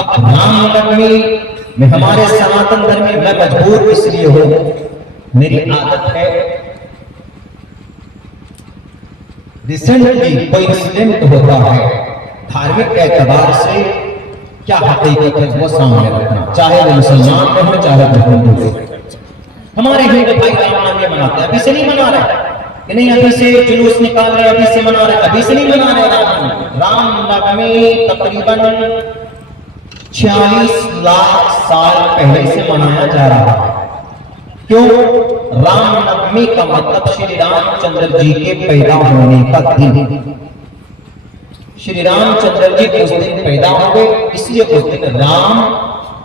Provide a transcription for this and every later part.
अब रामनवमी में हमारे सनातन धर्म में मैं मजबूर इसलिए हूं, मेरी आदत है रिसेंटली कोई इंसिडेंट होता है धार्मिक एतबार से क्या हकीकत है वो सामने रखना, चाहे वो मुसलमान हो चाहे वो हिंदू हो। हमारे हिंदू भाई रामनवमी मनाते हैं, अभी से नहीं मना रहे कि नहीं, अभी से जुलूस निकाल रहे, अभी से मना रहे, अभी से नहीं मना रहे रामनवमी तकरीबन 46 लाख साल पहले से मनाया जा रहा है। क्यों? रामनवमी का मतलब श्री रामचंद्र जी के पैदा होने का दिन। श्री रामचंद्र जी उस दिन पैदा हो गए, इसलिए उस दिन राम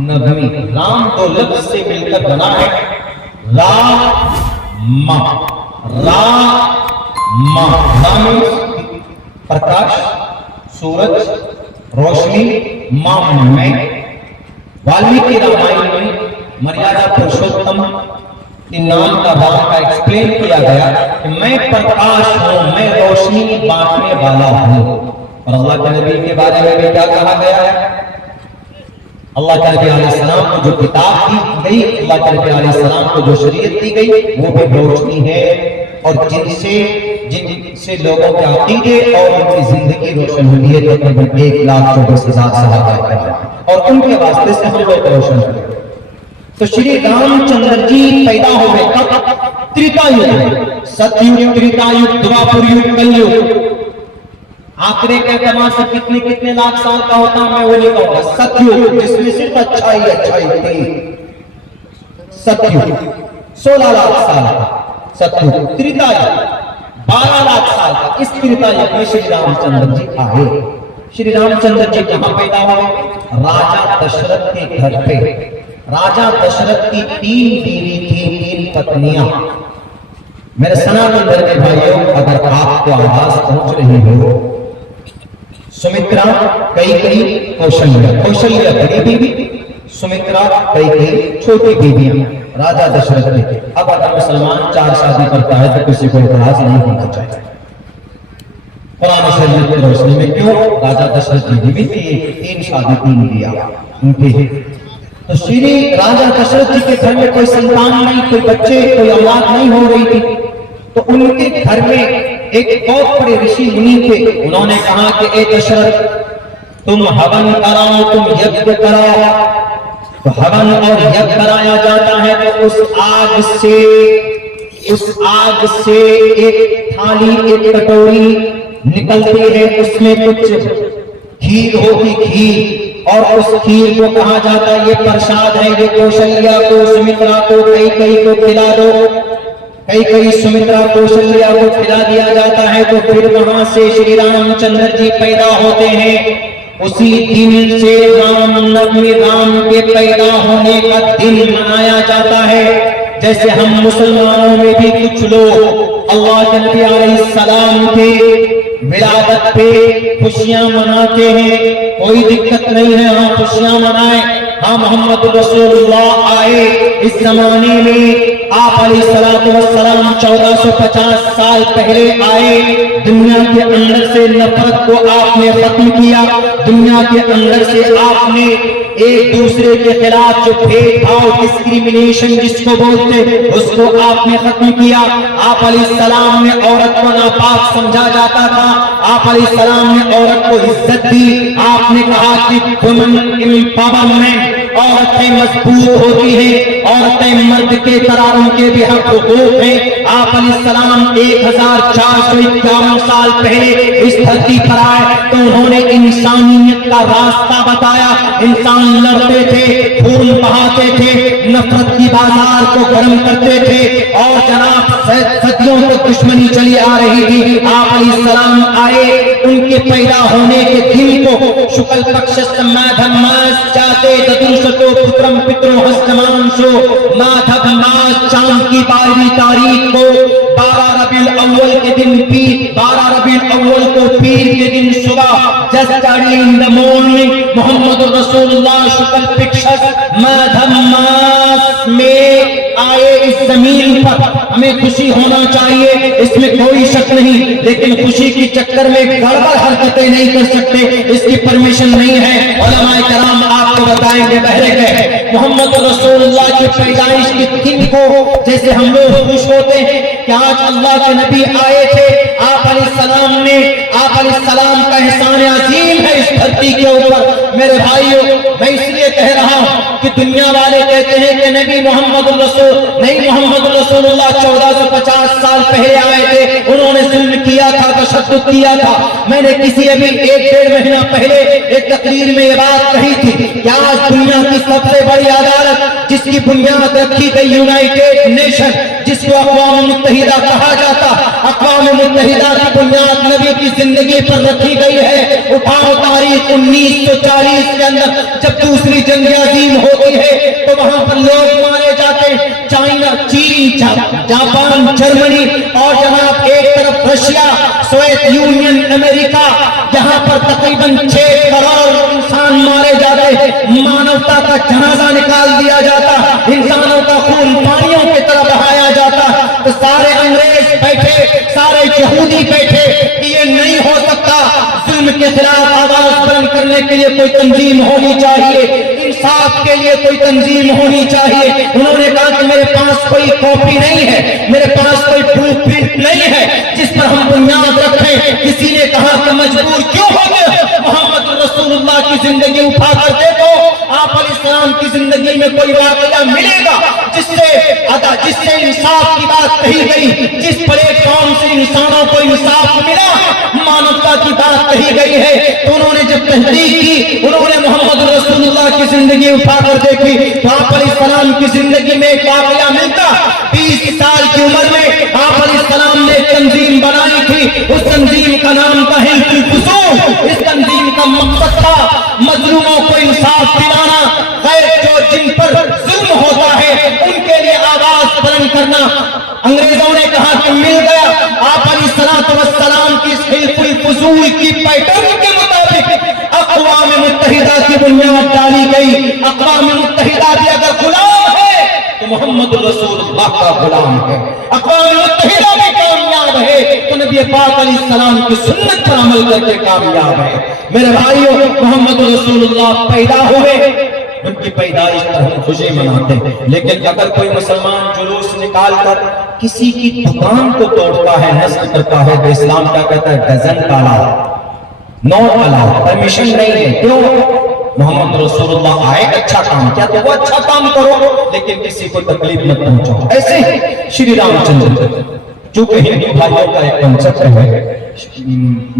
नवमी, राम दो लफ्ज से मिलकर बना है राम, राम प्रकाश, सूरज, रोशनी, मां में। वाल्मीकि रामायण में मर्यादा पुरुषोत्तम नाम का राम का एक्सप्लेन किया गया कि मैं प्रकाश हूं, मैं रोशनी बांटने वाला हूं। और अल्लाह के नबी के बारे में भी क्या कहा गया है? अल्लाह के नबी अलैहिस्सलाम को जो किताब दी गई, अल्लाह के नबी अलैहिस्सलाम को जो शरीयत दी गई, वो भी रोशनी है और जिनसे लोगों के अकीदे और उनकी जिंदगी रोशन हुई है। तकरीबन 1,24,000 सहाबा और उनके वास्ते से हम लोग रोशन हुए। तो श्री रामचंद्र जी पैदा हो गए कब? त्रेतायुग, सतयुग, त्रेतायुग, द्वापर युग, कलयुग। आंकड़े के एतबार से कितने कितने लाख साल का होता मैं वो नहीं कहूंगा। सतयुग जिसमें सिर्फ अच्छाई थी, सतयुग 16 लाख साल का सतयुग। त्रेतायुग 12 लाख साल का। इस त्रेतायुग में श्री रामचंद्र जी आए। श्री रामचंद्र जी कहां पैदा हुए? राजा दशरथ के घर पे। राजा दशरथ की 3 बीवी थी, 3 पत्नियां। मेरे सनातन धर्म भाइयों, अगर आपको आवाज पहुंच रही हो, सुमित्रा, कैकेयी, कौशल्या। कौशल्या बड़ी बीवी, सुमित्रा, कैकेयी छोटी बीवियां राजा दशरथ ने। अब अगर मुसलमान 4 शादी करता है तो किसी को इतराज नहीं होना चाहिए। कुरान शरीफ की रोशनी में क्यों? राजा दशरथ की बीवी थी, 3 शादी 3 दिया उनकी। तो श्री राजा दशरथ जी के घर में कोई संतान नहीं, कोई बच्चे, कोई औलाद नहीं हो रही थी। तो उनके घर में एक बहुत बड़े ऋषि मुनि थे। उन्होंने कहा कि ए दशरथ, तुम हवन कराओ, तुम यज्ञ कराओ। तो हवन और यज्ञ कराया जाता है तो उस आग से एक थाली, एक कटोरी निकलती है, उसमें कुछ खीर होगी, खीर। और उस खीर को कहा जाता है ये प्रसाद है, ये कौशल्या को, सुमित्रा को, कैकेयी को खिला दो। कैकेयी, सुमित्रा, कौशल्या को खिला दिया जाता है। तो फिर वहां से श्री रामचंद्र जी पैदा होते हैं। उसी दिन से रामनवमी, राम के पैदा होने का दिन मनाया जाता है। जैसे हम मुसलमानों में भी कुछ लोग अल्लाह के नबी अलैहिस्सलाम के विलादत पे खुशियां मनाते हैं, कोई दिक्कत नहीं है, हाँ खुशियां मनाएं। हाँ, मोहम्मद रसूलुल्लाह आए इस जमाने में, आप अलैहिस्सलातु वस्सलाम 1450 साल पहले आए। दुनिया के अंदर से नफरत को आपने खत्म किया। दुनिया के अंदर से आपने एक दूसरे के खिलाफ जो भेदभाव, डिस्क्रिमिनेशन जिसको बोलते, उसको आपने खत्म किया। आप अलैहिस्सलाम ने औरत को नापाक समझा जाता था, आप अलैहिस्सलाम ने औरत को इज्जत दी। आपने कहा कि वुमेन एम्पावरमेंट, औरतें मजबूत होती हैं, औरतें मर्द के तरह उनके भी हक हुकूक हैं। आप अलैहिस्सलाम 1451 साल पहले इस धरती पर आए तो उन्होंने इंसानियत का रास्ता बताया। इंसान लड़ते थे, खून बहाते थे, नफरत की बाजार को गर्म करते थे और जनाब सदियों तक दुश्मनी चली आ रही थी। आप अलैहिस्सलाम आए, उनके पैदा होने के दिन को शुक्ल पक्ष माधव मास जाते ददुंसतो पुत्रम पितरो हस्तमांसो माधव मास चांद की 12वीं तारीख को 12 रबीउल अव्वल के दिन पीर 12 रबीउल अव्वल को पीर के दिन सुबह just early in the morning Mohammed रसूलुल्लाह शुक्ल पक्ष माधव मास में आए इस जमीन पर। हमें खुशी होना चाहिए, इसमें कोई शक नहीं, लेकिन खुशी के चक्कर में गड़बड़ हरकतें नहीं कर सकते, इसकी परमिशन नहीं है। उलमाए कराम बताएंगे बहरे गए मोहम्मद रसूलुल्लाह की पैदाइश की दिन को जैसे हम लोग खुश होते हैं कि आज अल्लाह के नबी आए थे, आप अलैहिस्सलाम ने, आप अलैहिस्सलाम का एहसान अजीम है इस धरती के ऊपर। मेरे भाइयों, मैं इसलिए कह रहा हूं कि दुनिया वाले कहते हैं कि नबी मोहम्मद रसूलुल्लाह 1450 साल पहले आए थे, उन्होंने जुल्म किया था, तशद्दुद किया था। मैंने किसी अभी 1-1.5 महीना पहले एक तकरीर में ये बात कही थी कि आज दुनिया की सबसे बड़ी अदालत जिसकी बुनियाद रखी गई यूनाइटेड नेशन, जिसको अक़वाम मुत्तहिदा कहा जाता, अक़वाम मुत्तहिदा की बुनियाद नबी की जिंदगी पर रखी गई है। उठाओ तारीख 1940 के अंदर जब दूसरी जंग अज़ीम होती है तो वहां पर लोग मारे जाते हैं, चाइना, चीन, जापान, जर्मनी और जनाब एक तरफ रशिया, सोवियत यूनियन, अमेरिका, जहां पर तकरीबन 6 करोड़ इंसान मारे जाते हैं, मानवता का जनाजा निकाल दिया जाता, इंसानों का खून पानियों की तरह बहाया जाता। तो सारे अंग्रेज बैठे, सारे यहूदी बैठे कि ये नहीं हो सकता, जुल्म के खिलाफ आवाज बुलंद करने के लिए कोई तंजीम होनी चाहिए, इंसाफ के लिए कोई तंजीम होनी चाहिए। उन्होंने कहा कि मेरे पास कोई कॉपी नहीं है, मेरे पास कोई ब्लूप्रिंट नहीं है जिस पर हम बुनियाद रखें। किसी ने कहा कि मजबूर क्यों हो गए, मोहम्मद रसूलुल्लाह की जिंदगी उठा कर देखो, आप अलैहिस्सलाम की जिंदगी में कोई वाकया मिलेगा जिससे इंसाफ की बात कही गई, जिस प्लेटफॉर्म से इंसानों को इंसाफ मिला, मानवता की बात कही गई है। तो उन्होंने जब तहरीक की, उन्होंने मोहम्मद रसूलुल्लाह की जिंदगी उठाकर देखी तो आप अलैहिस्सलाम की जिंदगी में एक वाकया मिलता। 20 साल की उम्र में आप अलैहिस्सलाम ने तंजीम बनाई थी, उस तंजीम का नाम था हिल्फुल फुसूल। इस तंजीम का मकसद था मजलूमों को इंसाफ दिलाना, जिन पर जुल्म होता है उनके लिए आवाज बुलंद करना। अंग्रेजों ने कहा कि मिल गया, आप अलैहिस्सलाम की हिल्फुल फुसूल की पैटर्न के मुताबिक अक़वाम मुत्तहिदा की बुनियाद डाली गई। अक़वाम मुत्तहिदा भी अगर गुलाम है तो मोहम्मद रसूलुल्लाह का गुलाम है। अक़वाम मुत्तहिदा भी कामयाब है तो नबी पाक अलैहिस्सलाम की सुन्नत पर अमल करके कामयाब है। मेरे भाइयों, मोहम्मद रसूलुल्लाह पैदा हुए, उनकी पैदाइश पर हम खुशी मनाते हैं, लेकिन अगर कोई मुसलमान जुलूस निकालकर किसी की दुकान को तोड़ता है, नष्ट करता है, तो इस्लाम क्या कहता है? Doesn't allow, not allow, permission नहीं है। क्यों? मोहम्मद रसूलुल्लाह आए, अच्छा काम किया तो वो अच्छा काम करो, लेकिन किसी को तकलीफ मत पहुंचाओ। ऐसे ही श्री रामचंद्र, चूंकि हिंदू भाइयों का एक कंसेप्ट है,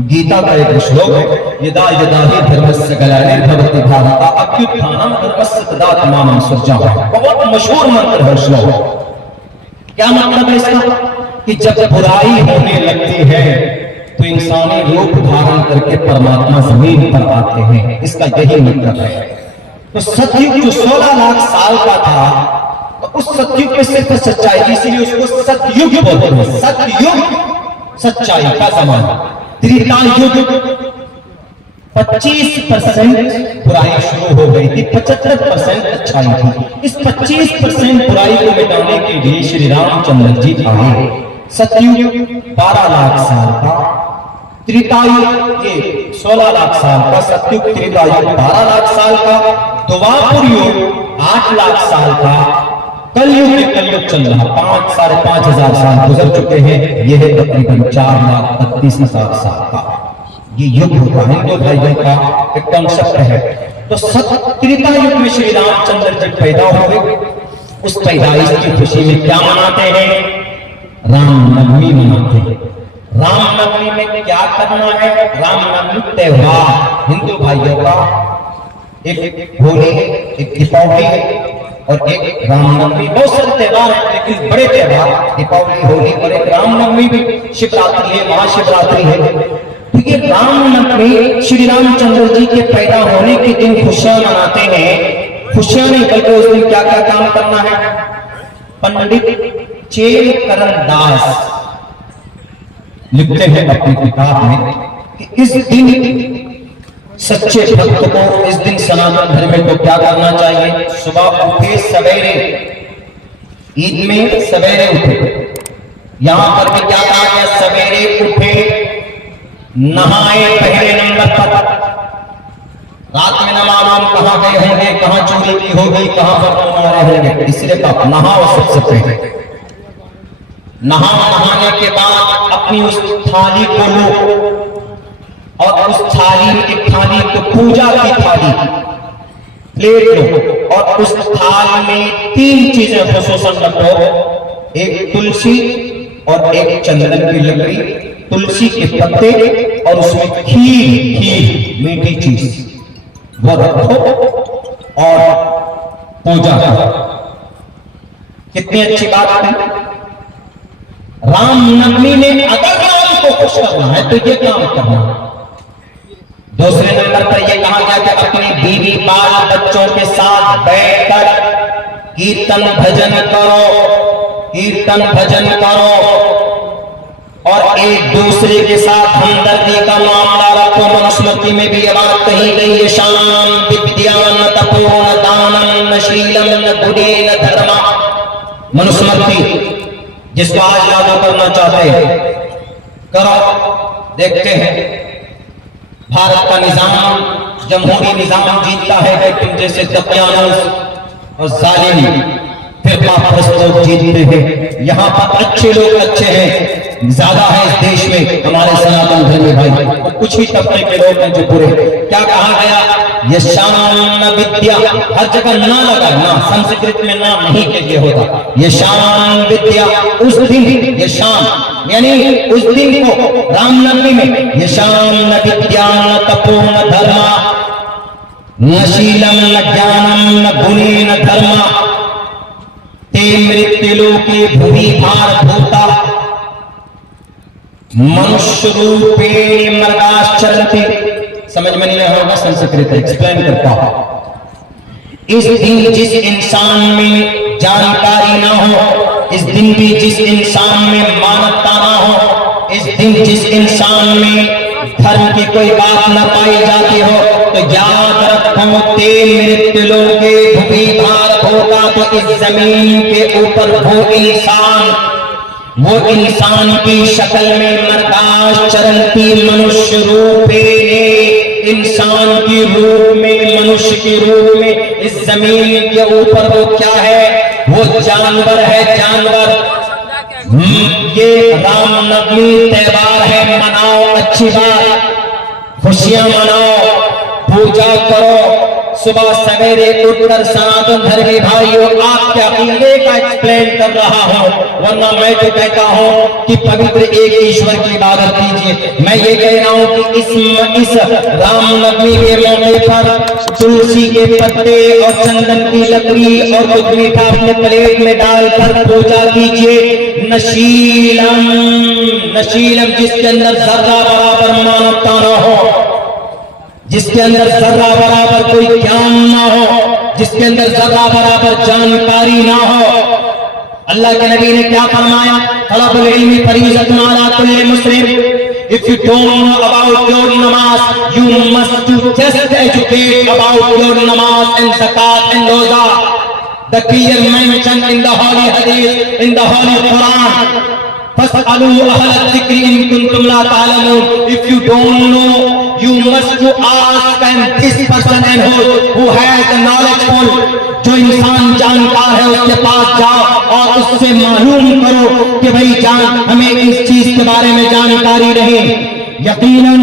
गीता का एक श्लोक है, यदा यदा ही धर्मस्य गलाने भवति भारता अत्युत्थानम धर्मस्य तदात्मानं सृजामि। बहुत मशहूर मंत्र है श्लोक। क्या मतलब है इसका? कि जब बुराई होने लगती है तो इंसानी रूप धारण करके परमात्मा जमीन पर आते हैं, इसका यही मतलब है। तो सतयुग जो 16 लाख साल का था, तो उस सतयुग में सिर्फ सच्चाई, इसीलिए उसको सतयुग बोलते हैं। सतयुग सच्चाई का जमाना। त्रेता युग 25% बुराई शुरू हो गई थी, 75% अच्छाई थी। इस 25% बुराई को मिटाने के लिए श्री रामचंद्र जी आए। सतयुग 12 लाख साल का, त्रेतायुग ये 16 लाख साल का, सतयुग त्रेतायुग 12 लाख साल का, द्वापर युग 8 लाख साल का, कलयुग चल रहा 5-5.5 हजार साल गुजर चुके हैं। यह है तकरीबन 4,32,000 साल का ये युग होगा। हिंदू भाइयों का एक कॉन्सेप्ट है। तो त्रेता युग में श्री रामचंद्र जी पैदा हुए, उस पैदाइश की खुशी में क्या मनाते हैं? रामनवमी मनाते हैं। रामनवमी में क्या करना है? रामनवमी त्योहार हिंदू भाइयों का एक होली है, एक दीपावली है और एक रामनवमी। बहुत सारे त्योहार हैं, लेकिन बड़े त्योहार दीपावली, होली और एक रामनवमी भी, शिवरात्रि है, महाशिवरात्रि है। तो ये रामनवमी श्री रामचंद्र जी के पैदा होने के दिन खुशियां मनाते हैं। खुशियां नहीं बल्कि उस दिन क्या क्या काम करना है? पंडित चेल करण दास लिखते हैं अपनी किताब में कि इस दिन सच्चे भक्त को, इस दिन सनातन धर्म को क्या करना चाहिए? सुबह उठे सवेरे, ईद में सवेरे उठे, यहां पर भी क्या कहा गया? सवेरे उठे, नहाए पहले नंबर पर, रात में न मालूम कहाँ गए होंगे, कहाँ चोरी की होगी, कहाँ पर मारे होंगे, इसलिए कहा नहाओ सबसे पहले। नहाने के बाद अपनी उस थाली को लो और उस थाली में, एक थाली को पूजा की थाली प्लेट लो और उस थाल में 3 चीजें खुसूसन रखो, एक तुलसी और एक चंदन की लकड़ी, तुलसी के पत्ते और उसमें खीर मीठी चीज वो रखो और पूजा करो। कितनी अच्छी बात है। रामनवमी में अगर राम को खुश करना है तो ये काम करना। दूसरे नंबर पर यह कहा गया कि अपनी बीवी बाल बच्चों के साथ बैठकर कीर्तन भजन करो और एक दूसरे के साथ हमदर्दी का मामला रखो। मनुस्मृति में भी ये बात कही गई है, शाम विद्या न तपो न दानम न शीलम न गुणे न धर्मा। मनुस्मृति जिसको आज लागू करना चाहते हैं करो। देखते हैं भारत का निजाम, जमहूरी निजाम जीतता है, लेकिन जैसे दकियानूस और जालिम फिर लोग जीतते हैं। यहाँ पर अच्छे लोग अच्छे हैं ज्यादा है इस देश में, हमारे सनातन धर्मी भाई, और कुछ ही तबके के लोग हैं जो बुरे। क्या कहा गया, ये शाम विद्या, हर जगह ना लगा, ना संस्कृत में ना नहीं के लिए होता। ये शाम विद्या, उस दिन ये शाम यानी उस दिन को रामनवमी में ये शाम न विद्या न तपो न धर्मा न शीलम न ज्ञानम न गुणे न धर्मा ते मृत्युलोके भूमि भार भूता मनुष्य रूपे मृगाश्चरन्ति। समझ में नहीं होगा संस्कृत, एक्सप्लेन करता हूं। इस दिन जिस इंसान में जानकारी ना हो, इस दिन भी जिस इंसान में मानवता ना हो, इस दिन जिस इंसान में धर्म की कोई बात न पाई जाती हो, तो याद रखो ते मृत्युलोके भूमि भार होगा। तो इस जमीन के ऊपर वो इंसान की शक्ल में मृगाश्चरन्ति मनुष्य रूपे, इंसान की रूप में, मनुष्य के रूप में इस जमीन के ऊपर वो क्या है, वो जानवर है, जानवर। ये रामनवमी त्योहार है, मनाओ, अच्छी बात, खुशियां मनाओ, पूजा करो। सुबह सवेरे उठकर सनातन धर्मी भाइयों आपके अकीदे का एक्सप्लेन कर रहा हूं, वरना मैं तो कहता हूं कि पवित्र एक ईश्वर की इबादत कीजिए। मैं ये कह रहा हूं कि इस रामनवमी के मौके पर तुलसी के पत्ते और चंदन की लकड़ी और कुछ मीठा अपने प्लेट में डालकर पूजा कीजिए। नशीलम जिसके अंदर जर्रा बराबर मानवता न हो, जिसके अंदर जर्रा बराबर कोई ज्ञान ना हो, जिसके अंदर जर्रा बराबर जानकारी ना हो। अल्लाह के नबी ने क्या फरमाया, तलबुल इल्मी फरीज़तुन अला कुल्ली मुस्लिम। If you don't know about your namaz, you must just educate about your namaz and zakat and roza. The clear mention in the holy hadith, in the holy Quran. Fas'alu ahla dhikri in kuntum la ta'lamun. If you don't know, you must to ask, and this person and who has the knowledgeful, जो इंसान जानकार है उसके पास जाओ और उससे मालूम करो कि भाई जान हमें इस चीज के बारे में जानकारी रहे। यकीनन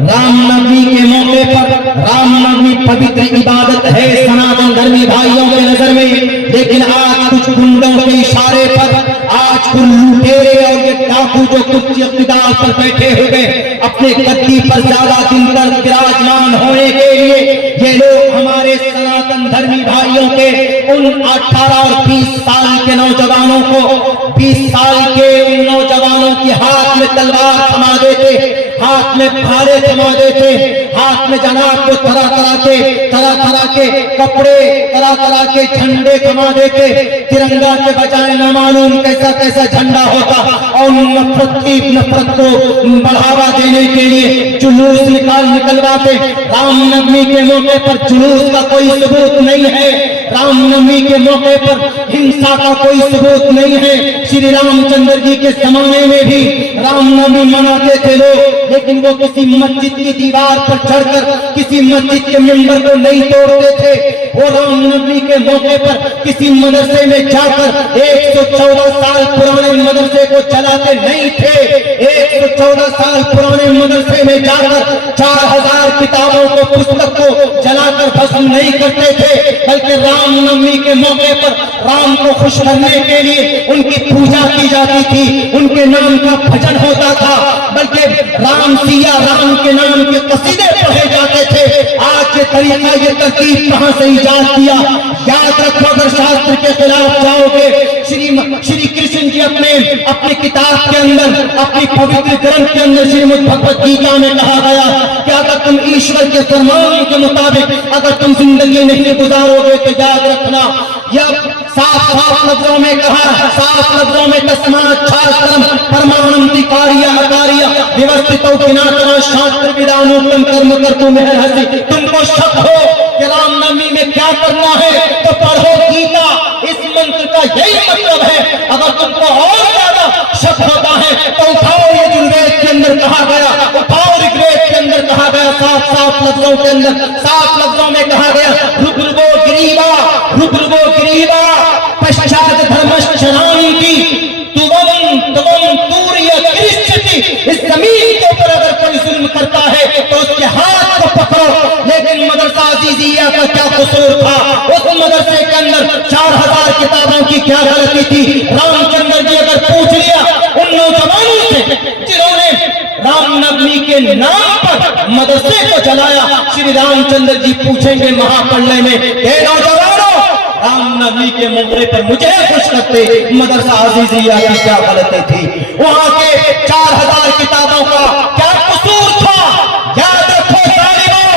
रामनवमी के मौके पर, रामनवमी पवित्र इबादत है सनातन धर्मी भाइयों के नजर में, लेकिन आज कुछ गुंडों के इशारे पर, आज कुछ लुटेरे और ये डाकू जो कुछ इख्तिदार पर बैठे हुए अपने गद्दी पर ज्यादा दिन तक विराजमान होने के लिए, ये लोग हमारे सनातन धर्मी भाइयों के उन 18 और 20 साल के नौजवानों को, 20 साल के उन नौजवानों के हाथ में तलवार थमा देते, हाथ में भाले थमा देते, हाथ में जनाब को तरह तरह के कपड़े, तरह तरह के झंडे थमा देते, तिरंगा के बजाय न मालूम कैसा कैसा झंडा होता, और नफरत को बढ़ावा देने के लिए जुलूस निकलवाते। रामनवमी के मौके पर जुलूस का कोई सबूत नहीं है, रामनवमी के मौके पर हिंसा का कोई सबूत नहीं है। श्री रामचंद्र जी के जमाने में भी रामनवमी मनाते थे लोग, लेकिन वो किसी मस्जिद की दीवार पर चढ़कर किसी मस्जिद के मेंबर को नहीं तोड़ते थे। वो रामनवमी के मौके पर किसी मदरसे में जाकर 114 साल पुराने मदरसे को चलाते नहीं थे। 114 साल पुराने मदरसे में जाकर 4000 किताबों को, पुस्तक को जलाकर भस्म नहीं करते थे, बल्कि रामनवमी के मौके पर राम को खुश करने के लिए उनकी पूजा की जाती थी, उनके नाम का भजन होता था, बल्कि राम सिया राम के नाम के कसीदे पढ़े जाते थे। आज ये तरीका, ये तरकीब कहां से ईजाद किया? याद रखो, अगर शास्त्र के खिलाफ जाओगे, श्री कृष्ण जी अपनी किताब के अंदर, अपनी पवित्र ग्रंथ के अंदर, श्रीमद् भगवत गीता में कहा गया कि अगर तुम ईश्वर के फरमान के मुताबिक अगर तुम जिंदगी नहीं गुजारोगे तो याद रखना, यह साफ लफ्जों में कहा, साफ लफ्जों में तस्मात् शास्त्रम परमाणम तिकारिया अकारिया व्यवस्थितो विनाशना शास्त्र विधानोत्तम कर्म कर्तुम हसि। तुमको शक हो कि रामनवमी में क्या करना है तो पढ़ो गीता। इस मंत्र का यही मतलब है। अगर तुमको और ज्यादा शक होता है तो उठाओ यजुर्वेद के अंदर कहा गया, उठाओ ऋग्वेद के अंदर कहा गया, साफ लफ्जों के अंदर, साफ लफ्जों में कहा गया, रुद्रवो ग्रीवा पश्चात धर्मश्चरान्ति तुवम तूर्य कृष्यति। इस जमीन के ऊपर अगर कोई जुल्म करता है तो उसके हाथ को पकड़ो। लेकिन मदरसा अजीजिया का क्या कसूर था? उस मदरसे के अंदर 4000 किताबों की क्या गलती थी? रामचंद्र जी अगर पूछ लिया उन नौजवानों से जिन्होंने रामनवमी के नाम पर मदरसे को जलाया, श्री रामचंद्र जी पूछेंगे महापलय में, हे नौजवानों, रामनवमी के मौके पर मुझे खुश करते मदरसा अजीजिया की क्या गलती थी? वहां के 4000 किताबों का क्या कसूर था? याद रखो जालिमों,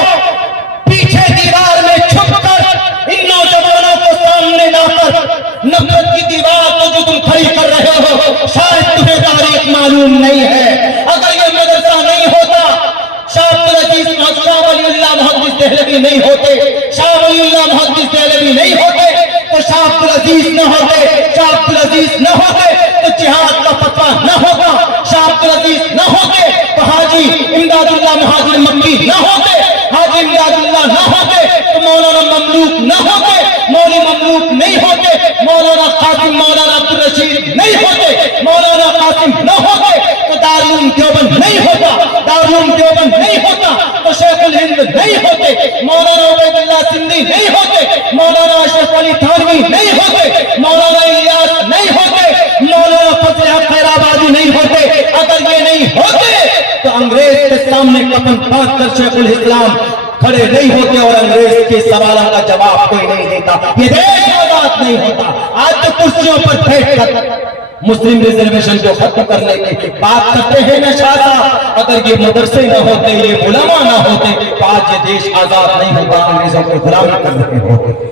पीछे दीवार में छुपकर इन नौजवानों को सामने लाकर नफरत की दीवार को जो तुम खड़ी कर रहे हो, शायद तुम्हें तारीख मालूम नहीं है। अगर ये मदरसा नहीं होता, शाह अब्दुल अजीज शाह वलीउल्लाह मुहद्दिस देहलवी नहीं होते, शाह वलीउल्लाह मुहद्दिस देहलवी नहीं होते तो शाह अब्दुल अजीज न होते, शाह अब्दुल अजीज न होते तो जिहाद का फतवा न होगा, शाह अब्दुल अजीज न होते तो हाजी इमदादुल्लाह मुहाजिर मक्की न होते, हाजी इमदादुल्लाह न होते तो मौलाना ममलूक न होते, मौली ममलूक नहीं होते, मौलाना कासिम मौलाना अब्दुल रशीद नहीं होते, मौलाना कासिम न होते तो दारुल देवबंद नहीं होता, दारुल देवबंद नहीं होता तो शेखुल हिंद नहीं होते, मौलाना उबैदुल्लाह सिंधी नहीं होते, मौलाना अशरफ अली थानवी नहीं होते, मौलाना इलियास नहीं होते, मौलाना फजल हक खैराबादी नहीं होते। अगर ये नहीं होते तो अंग्रेज के सामने कफन फाड़ कर शेखुल इस्लाम खड़े नहीं होते और अंग्रेज के सवालों का जवाब कोई नहीं देता, ये देश आजाद नहीं होता। आज तो कुर्सियों पर बैठकर मुस्लिम रिजर्वेशन को खत्म करने की बात करते हैं ना शाह, अगर ये मदरसे न होते, ये उलमा न होते तो आज ये देश आजाद नहीं होता, अंग्रेजों को गुलामी करने होते।